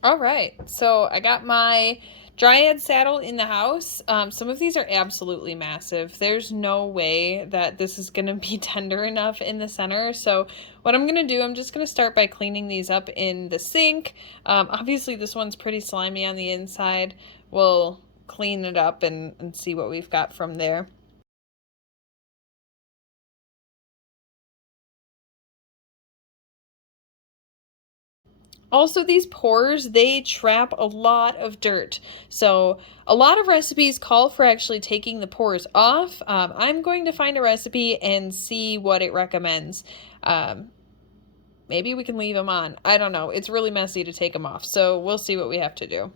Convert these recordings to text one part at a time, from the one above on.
All right, so I got my Dryad saddle in the house. Some of these are absolutely massive. There's no way that this is gonna be tender enough in the center. So what I'm gonna do, I'm just gonna start by cleaning these up in the sink. Obviously this one's pretty slimy on the inside. We'll clean it up and see what we've got from there. Also, these pores, they trap a lot of dirt. So a lot of recipes call for actually taking the pores off. I'm going to find a recipe and see what it recommends. Um, Maybe we can leave them on. I don't know. It's really messy to take them off. So we'll see what we have to do.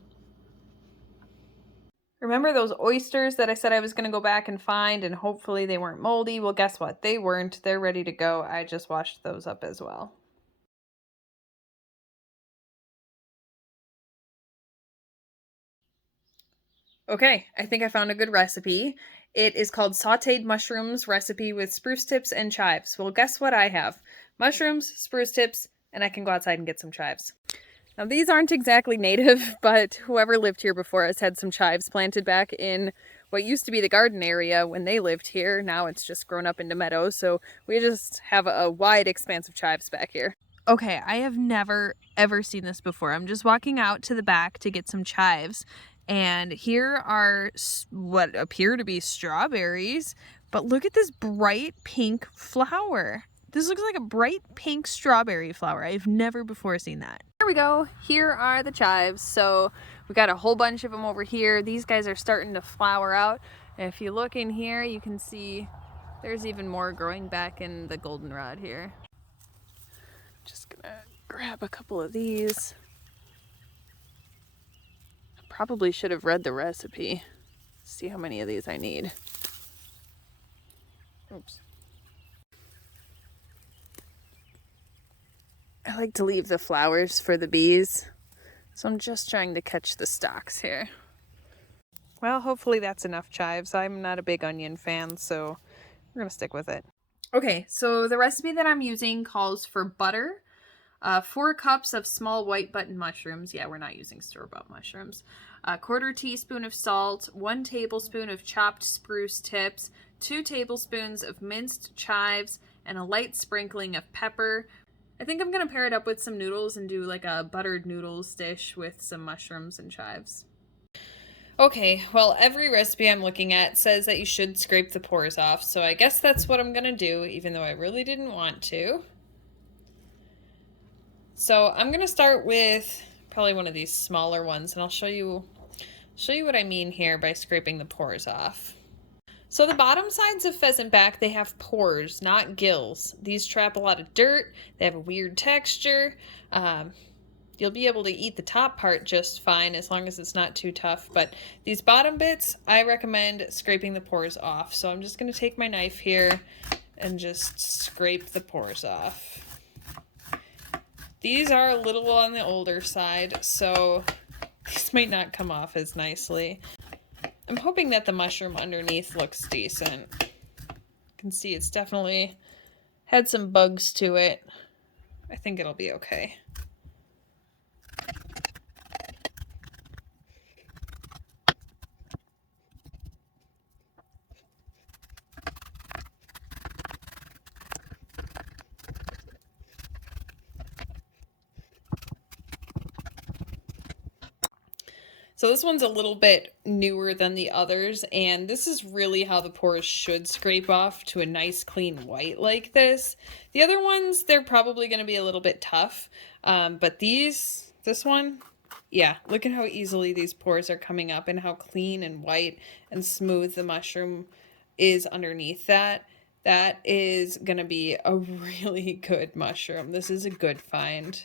Remember those oysters that I said I was going to go back and find and hopefully they weren't moldy? Well, guess what? They weren't. They're ready to go. I just washed those up as well. Okay, I think I found a good recipe. It is called sauteed mushrooms recipe with spruce tips and chives. Well, guess what I have? Mushrooms, spruce tips, and I can go outside and get some chives. Now, these aren't exactly native, but whoever lived here before us had some chives planted back in what used to be the garden area when they lived here. Now it's just grown up into meadows, so we just have a wide expanse of chives back here. Okay, I have never ever seen this before. I'm just walking out to the back to get some chives, and here are what appear to be strawberries, but look at this bright pink flower. This looks like a bright pink strawberry flower. I've never before seen that. Here we go. Here are the chives. So we got a whole bunch of them over here. These guys are starting to flower out. And if you look in here, you can see there's even more growing back in the goldenrod here. Just gonna grab a couple of these. I probably should have read the recipe. See how many of these I need. Oops. I like to leave the flowers for the bees, so I'm just trying to catch the stalks here. Well, hopefully that's enough chives. I'm not a big onion fan, so we're gonna stick with it. Okay, so the recipe that I'm using calls for butter, 4 cups of small white button mushrooms. Yeah, we're not using store-bought mushrooms. A quarter teaspoon of salt, 1 tablespoon of chopped spruce tips, 2 tablespoons of minced chives, and a light sprinkling of pepper. I think I'm going to pair it up with some noodles and do like a buttered noodles dish with some mushrooms and chives. Okay, well, every recipe I'm looking at says that you should scrape the pores off, so I guess that's what I'm going to do, even though I really didn't want to. So I'm going to start with probably one of these smaller ones, and I'll show you what I mean here by scraping the pores off. So the bottom sides of pheasant back, they have pores, not gills. These trap a lot of dirt. They have a weird texture. You'll be able to eat the top part just fine as long as it's not too tough. But these bottom bits, I recommend scraping the pores off. So I'm just going to take my knife here and just scrape the pores off. These are a little on the older side, so these might not come off as nicely. I'm hoping that the mushroom underneath looks decent. You can see it's definitely had some bugs to it. I think it'll be okay. So this one's a little bit newer than the others, and this is really how the pores should scrape off to a nice clean white like this. The other ones, they're probably going to be a little bit tough, but this one, yeah, look at how easily these pores are coming up and how clean and white and smooth the mushroom is underneath that. That is going to be a really good mushroom. This is a good find.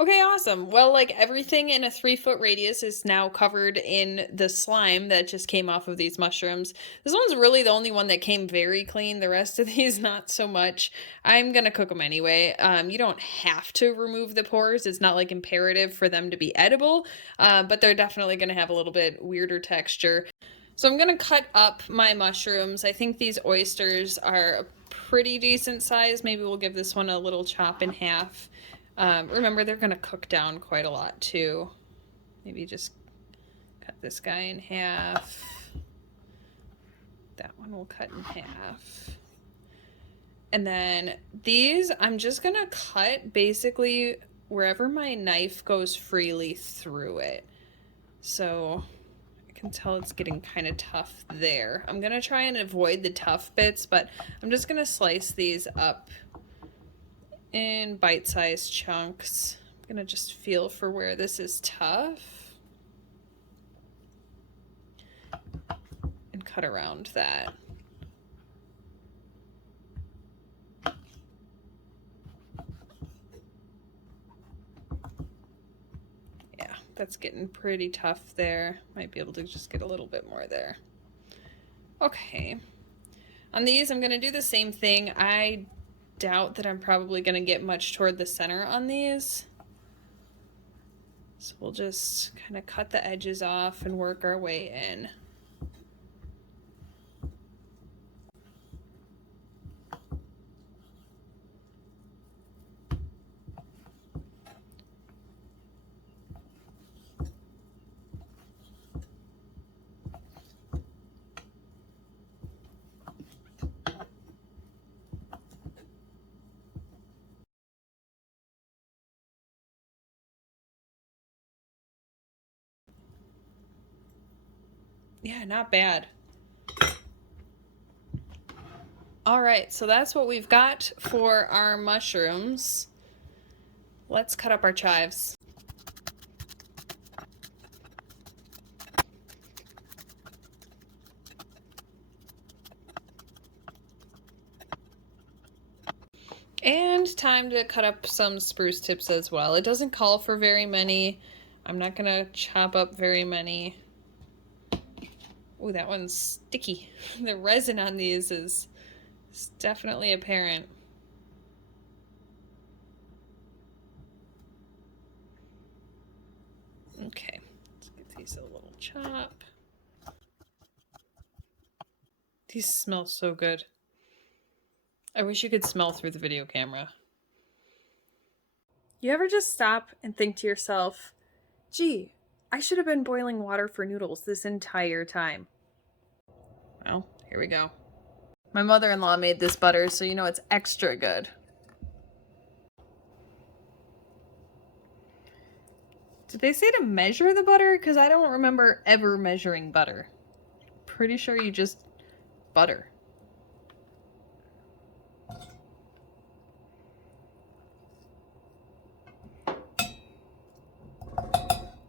Okay, awesome. Well, like everything in a 3-foot radius is now covered in the slime that just came off of these mushrooms. This one's really the only one that came very clean. The rest of these, not so much. I'm gonna cook them anyway. You don't have to remove the pores. It's not like imperative for them to be edible, but they're definitely gonna have a little bit weirder texture. So I'm gonna cut up my mushrooms. I think these oysters are a pretty decent size. Maybe we'll give this one a little chop in half. Remember, they're gonna cook down quite a lot too. Maybe just cut this guy in half. That one will cut in half. And then these, I'm just gonna cut basically wherever my knife goes freely through it. So I can tell it's getting kind of tough there. I'm gonna try and avoid the tough bits, but I'm just gonna slice these up in bite-sized chunks. I'm gonna just feel for where this is tough and cut around that. That's getting pretty tough there. Might be able to just get a little bit more there. Okay. On these, I'm going to do the same thing. I doubt that I'm probably going to get much toward the center on these. So we'll just kind of cut the edges off and work our way in. Yeah, not bad. All right, so that's what we've got for our mushrooms. Let's cut up our chives. And time to cut up some spruce tips as well. It doesn't call for very many. I'm not gonna chop up very many. Oh, that one's sticky. The resin on these is definitely apparent. Okay, let's get these a little chop. These smell so good. I wish you could smell through the video camera. You ever just stop and think to yourself, gee, I should have been boiling water for noodles this entire time? Well, here we go. My mother-in-law made this butter, so you know it's extra good. Did they say to measure the butter? Because I don't remember ever measuring butter. Pretty sure you just butter.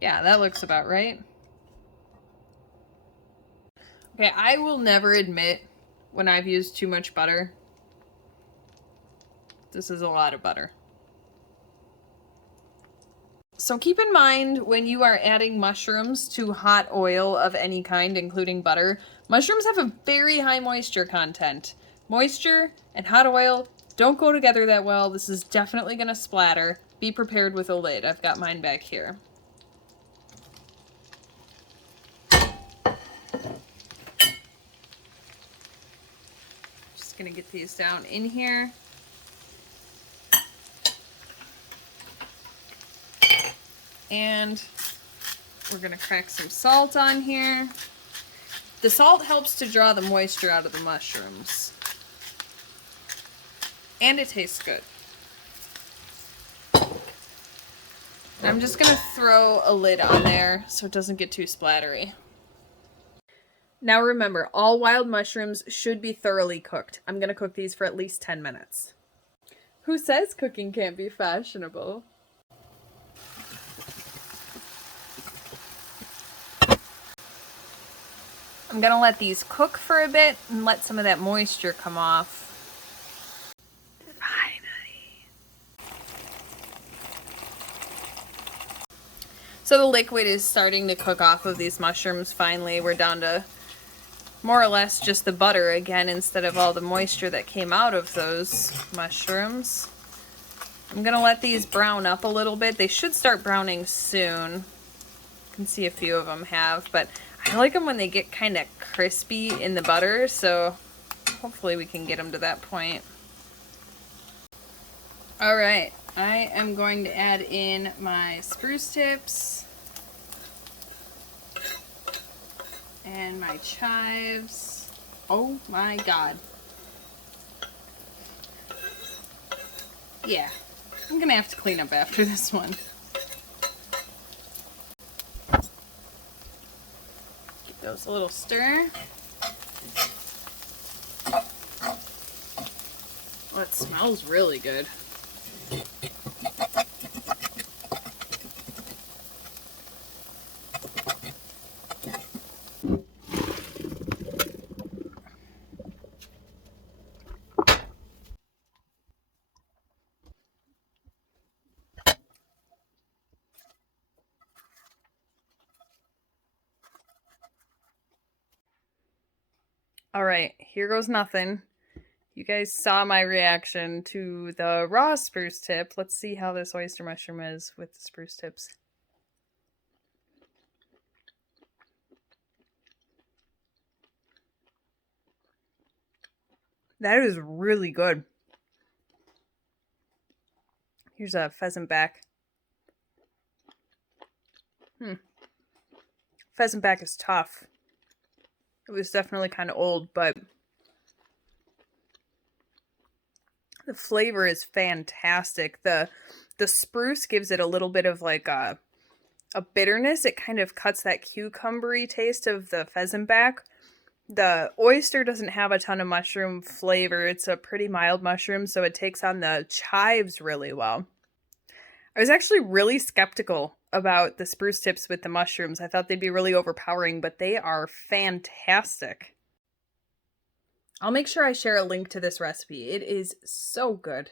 Yeah, that looks about right. Okay, I will never admit when I've used too much butter. This is a lot of butter. So keep in mind when you are adding mushrooms to hot oil of any kind, including butter, mushrooms have a very high moisture content. Moisture and hot oil don't go together that well. This is definitely going to splatter. Be prepared with a lid. I've got mine back here. Just going to get these down in here. And we're going to crack some salt on here. The salt helps to draw the moisture out of the mushrooms. And it tastes good. I'm just going to throw a lid on there so it doesn't get too splattery. Now remember, all wild mushrooms should be thoroughly cooked. I'm going to cook these for at least 10 minutes. Who says cooking can't be fashionable? I'm gonna let these cook for a bit and let some of that moisture come off. Finally. So the liquid is starting to cook off of these mushrooms finally. We're down to more or less just the butter again instead of all the moisture that came out of those mushrooms. I'm gonna let these brown up a little bit. They should start browning soon. You can see a few of them have, but I like them when they get kind of crispy in the butter, so hopefully we can get them to that point. All right, I am going to add in my spruce tips and my chives. Oh my god. Yeah, I'm gonna have to clean up after this one. Give those a little stir. Oh, it smells really good. All right, here goes nothing. You guys saw my reaction to the raw spruce tip. Let's see how this oyster mushroom is with the spruce tips. That is really good. Here's a pheasant back. Pheasant back is tough. It was definitely kind of old, but the flavor is fantastic. The spruce gives it a little bit of like a bitterness. It kind of cuts that cucumbery taste of the pheasant back. The oyster doesn't have a ton of mushroom flavor. It's a pretty mild mushroom, so it takes on the chives really well. I was actually really skeptical about the spruce tips with the mushrooms. I thought they'd be really overpowering, but they are fantastic. I'll make sure I share a link to this recipe. It is so good.